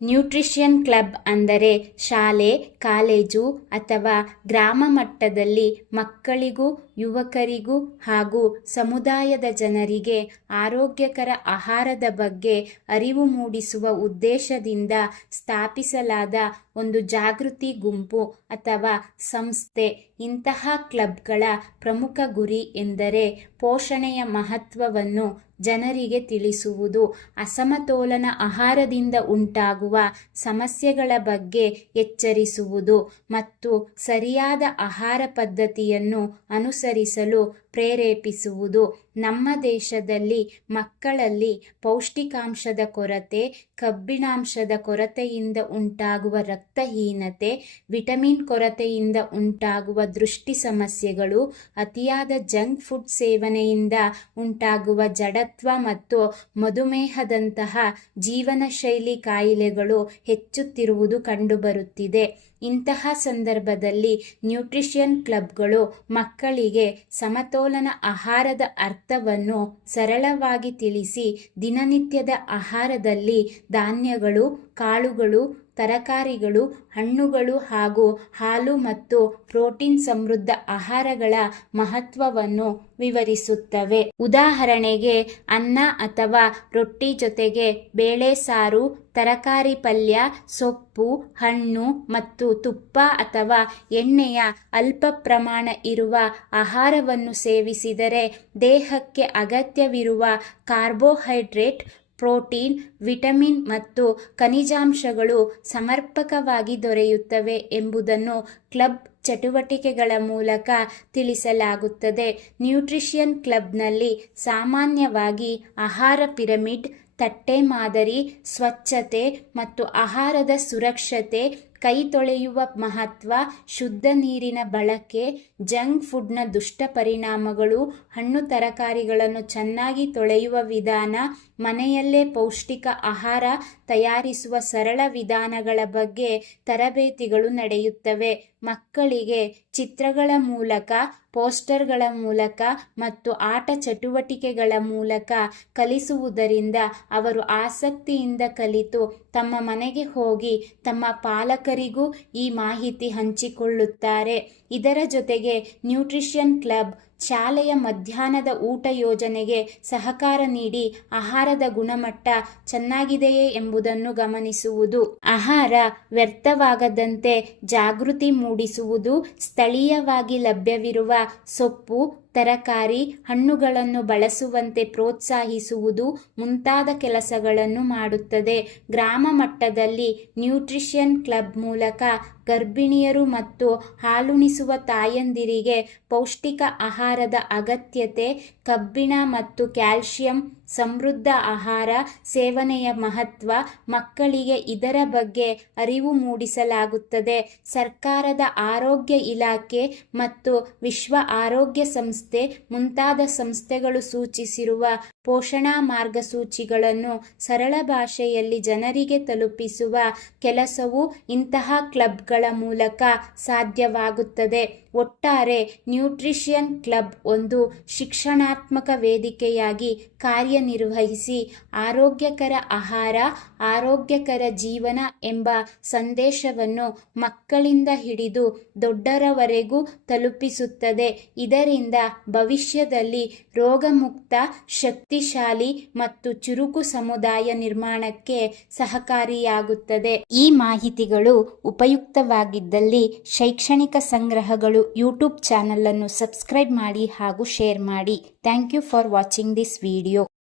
Nutrition club ಅಂದರೆ ಶಾಲೆ, college ಅಥವಾ ಗ್ರಾಮ ಮಟ್ಟದಲ್ಲಿ ಮಕ್ಕಳಿಗೂ, ಯುವಕರಿಗೂ ಹಾಗೂ ಸಮುದಾಯದ ಜನರಿಗೆ ಆರೋಗ್ಯಕರ ಆಹಾರದ ಬಗ್ಗೆ ಅರಿವು ಮೂಡಿಸುವ ಉದ್ದೇಶದಿಂದ ಸ್ಥಾಪಿಸಲಾದ ಒಂದು ಜಾಗೃತಿ ಗುಂಪು ಅಥವಾ ಸಂಸ್ಥೆ. ಇಂತಹ ಕ್ಲಬ್ಗಳ ಪ್ರಮುಖ ಗುರಿ ಎಂದರೆ ಪೋಷಣೆಯ ಮಹತ್ವವನ್ನು ಜನರಿಗೆ ತಿಳಿಸುವುದು, ಅಸಮತೋಲನ ಆಹಾರದಿಂದ ಉಂಟಾಗುವ ಸಮಸ್ಯೆಗಳ ಬಗ್ಗೆ ಎಚ್ಚರಿಸುವುದು ಮತ್ತು ಸರಿಯಾದ ಆಹಾರ ಪದ್ಧತಿಯನ್ನು ಅನುಸರಿಸಲು ಪ್ರೇರೇಪಿಸುವುದು. ನಮ್ಮ ದೇಶದಲ್ಲಿ ಮಕ್ಕಳಲ್ಲಿ ಪೌಷ್ಟಿಕಾಂಶದ ಕೊರತೆ, ಕಬ್ಬಿಣಾಂಶದ ಕೊರತೆಯಿಂದ ಉಂಟಾಗುವ ರಕ್ತಹೀನತೆ, ವಿಟಮಿನ್ ಕೊರತೆಯಿಂದ ಉಂಟಾಗುವ ದೃಷ್ಟಿ ಸಮಸ್ಯೆಗಳು, ಅತಿಯಾದ ಜಂಕ್ ಫುಡ್ ಸೇವನೆಯಿಂದ ಉಂಟಾಗುವ ಜಡತ್ವ ಮತ್ತು ಮಧುಮೇಹದಂತಹ ಜೀವನ ಶೈಲಿ ಕಾಯಿಲೆಗಳು ಹೆಚ್ಚುತ್ತಿರುವುದು ಕಂಡುಬರುತ್ತಿದೆ. ಇಂತಹ ಸಂದರ್ಭದಲ್ಲಿ ನ್ಯೂಟ್ರಿಷನ್ ಕ್ಲಬ್ಗಳು ಮಕ್ಕಳಿಗೆ ಸಮತೋಲನ ಆಹಾರದ ಅರ್ಥವನ್ನು ಸರಳವಾಗಿ ತಿಳಿಸಿ ದಿನನಿತ್ಯದ ಆಹಾರದಲ್ಲಿ ಧಾನ್ಯಗಳು, ಕಾಳುಗಳು, ತರಕಾರಿಗಳು, ಹಣ್ಣುಗಳು ಹಾಗೂ ಹಾಲು ಮತ್ತು ಪ್ರೋಟೀನ್ ಸಮೃದ್ಧ ಆಹಾರಗಳ ಮಹತ್ವವನ್ನು ವಿವರಿಸುತ್ತವೆ. ಉದಾಹರಣೆಗೆ, ಅನ್ನ ಅಥವಾ ರೊಟ್ಟಿ ಜೊತೆಗೆ ಬೇಳೆ ಸಾರು, ತರಕಾರಿ ಪಲ್ಯ, ಸೊಪ್ಪು, ಹಣ್ಣು ಮತ್ತು ತುಪ್ಪ ಅಥವಾ ಎಣ್ಣೆಯ ಅಲ್ಪ ಪ್ರಮಾಣ ಇರುವ ಆಹಾರವನ್ನು ಸೇವಿಸಿದರೆ ದೇಹಕ್ಕೆ ಅಗತ್ಯವಿರುವ ಕಾರ್ಬೋಹೈಡ್ರೇಟ್, ಪ್ರೋಟೀನ್, ವಿಟಮಿನ್ ಮತ್ತು ಖನಿಜಾಂಶಗಳು ಸಮರ್ಪಕವಾಗಿ ದೊರೆಯುತ್ತವೆ ಎಂಬುದನ್ನು ಕ್ಲಬ್ ಚಟುವಟಿಕೆಗಳ ಮೂಲಕ ತಿಳಿಸಲಾಗುತ್ತದೆ. ನ್ಯೂಟ್ರಿಷನ್ ಕ್ಲಬ್ನಲ್ಲಿ ಸಾಮಾನ್ಯವಾಗಿ ಆಹಾರ ಪಿರಮಿಡ್, ತಟ್ಟೆ ಮಾದರಿ, ಸ್ವಚ್ಛತೆ ಮತ್ತು ಆಹಾರದ ಸುರಕ್ಷತೆ, ಕೈ ತೊಳೆಯುವ ಮಹತ್ವ, ಶುದ್ಧ ನೀರಿನ ಬಳಕೆ, ಜಂಕ್ ಫುಡ್ನ ದುಷ್ಟ ಪರಿಣಾಮಗಳು, ಹಣ್ಣು ತರಕಾರಿಗಳನ್ನು ಚೆನ್ನಾಗಿ ತೊಳೆಯುವ ವಿಧಾನ, ಮನೆಯಲ್ಲೇ ಪೌಷ್ಟಿಕ ಆಹಾರ ತಯಾರಿಸುವ ಸರಳ ವಿಧಾನಗಳ ಬಗ್ಗೆ ತರಬೇತಿಗಳು ನಡೆಯುತ್ತವೆ. ಮಕ್ಕಳಿಗೆ ಚಿತ್ರಗಳ ಮೂಲಕ, ಪೋಸ್ಟರ್ಗಳ ಮೂಲಕ ಮತ್ತು ಆಟ ಚಟುವಟಿಕೆಗಳ ಮೂಲಕ ಕಲಿಸುವುದರಿಂದ ಅವರು ಆಸಕ್ತಿಯಿಂದ ಕಲಿತು ತಮ್ಮ ಮನೆಗೆ ಹೋಗಿ ತಮ್ಮ ಪಾಲಕರಿಗೂ ಈ ಮಾಹಿತಿ ಹಂಚಿಕೊಳ್ಳುತ್ತಾರೆ. ಇದರ ಜೊತೆಗೆ ನ್ಯೂಟ್ರಿಷನ್ ಕ್ಲಬ್ ಶಾಲೆಯ ಮಧ್ಯಾಹ್ನದ ಊಟ ಯೋಜನೆಗೆ ಸಹಕಾರ ನೀಡಿ ಆಹಾರದ ಗುಣಮಟ್ಟ ಚೆನ್ನಾಗಿದೆಯೇ ಎಂಬುದನ್ನು ಗಮನಿಸುವುದು, ಆಹಾರ ವ್ಯರ್ಥವಾಗದಂತೆ ಜಾಗೃತಿ ಮೂಡಿಸುವುದು, ಸ್ಥಳೀಯವಾಗಿ ಲಭ್ಯವಿರುವ ಸೊಪ್ಪು, ತರಕಾರಿ, ಹಣ್ಣುಗಳನ್ನು ಬಳಸುವಂತೆ ಪ್ರೋತ್ಸಾಹಿಸುವುದು ಮುಂತಾದ ಕೆಲಸಗಳನ್ನು ಮಾಡುತ್ತದೆ. ಗ್ರಾಮ ಮಟ್ಟದಲ್ಲಿ ನ್ಯೂಟ್ರಿಷನ್ ಕ್ಲಬ್ ಮೂಲಕ ಗರ್ಭಿಣಿಯರು ಮತ್ತು ಹಾಲುಣಿಸುವ ತಾಯಂದಿರಿಗೆ ಪೌಷ್ಟಿಕ ಆಹಾರದ ಅಗತ್ಯತೆ, ಕಬ್ಬಿಣ ಮತ್ತು ಕ್ಯಾಲ್ಸಿಯಂ ಸಮೃದ್ಧ ಆಹಾರ ಸೇವನೆಯ ಮಹತ್ವ, ಮಕ್ಕಳಿಗೆ ಇದರ ಬಗ್ಗೆ ಅರಿವು ಮೂಡಿಸಲಾಗುತ್ತದೆ. ಸರ್ಕಾರದ ಆರೋಗ್ಯ ಇಲಾಖೆ ಮತ್ತು ವಿಶ್ವ ಆರೋಗ್ಯ ಸಂಸ್ಥೆ ಮುಂತಾದ ಸಂಸ್ಥೆಗಳು ಸೂಚಿಸಿರುವ ಪೋಷಣಾ ಮಾರ್ಗಸೂಚಿಗಳನ್ನು ಸರಳ ಭಾಷೆಯಲ್ಲಿ ಜನರಿಗೆ ತಲುಪಿಸುವ ಕೆಲಸವು ಇಂತಹ ಕ್ಲಬ್ಗಳ ಮೂಲಕ ಸಾಧ್ಯವಾಗುತ್ತದೆ. ಒಟ್ಟಾರೆ ನ್ಯೂಟ್ರಿಷನ್ ಕ್ಲಬ್ ಒಂದು ಶಿಕ್ಷಣಾತ್ಮಕ ವೇದಿಕೆಯಾಗಿ ಕಾರ್ಯನಿರ್ವಹಿಸಿ ಆರೋಗ್ಯಕರ ಆಹಾರ, ಆರೋಗ್ಯಕರ ಜೀವನ ಎಂಬ ಸಂದೇಶವನ್ನು ಮಕ್ಕಳಿಂದ ಹಿಡಿದು ದೊಡ್ಡರವರೆಗೂ ತಲುಪಿಸುತ್ತದೆ. ಇದರಿಂದ ಭವಿಷ್ಯದಲ್ಲಿ ರೋಗಮುಕ್ತ, ಶಕ್ತಿಶಾಲಿ ಮತ್ತು ಚುರುಕು ಸಮುದಾಯ ನಿರ್ಮಾಣಕ್ಕೆ ಸಹಕಾರಿಯಾಗುತ್ತದೆ. ಈ ಮಾಹಿತಿಗಳು ಉಪಯುಕ್ತವಾಗಿದ್ದಲ್ಲಿ ಶೈಕ್ಷಣಿಕ ಸಂಗ್ರಹಗಳು ಯೂಟ್ಯೂಬ್ ಚಾನಲ್ ಅನ್ನು ಸಬ್ಸ್ಕ್ರೈಬ್ ಮಾಡಿ ಹಾಗೂ ಶೇರ್ ಮಾಡಿ. Thank you for watching this video.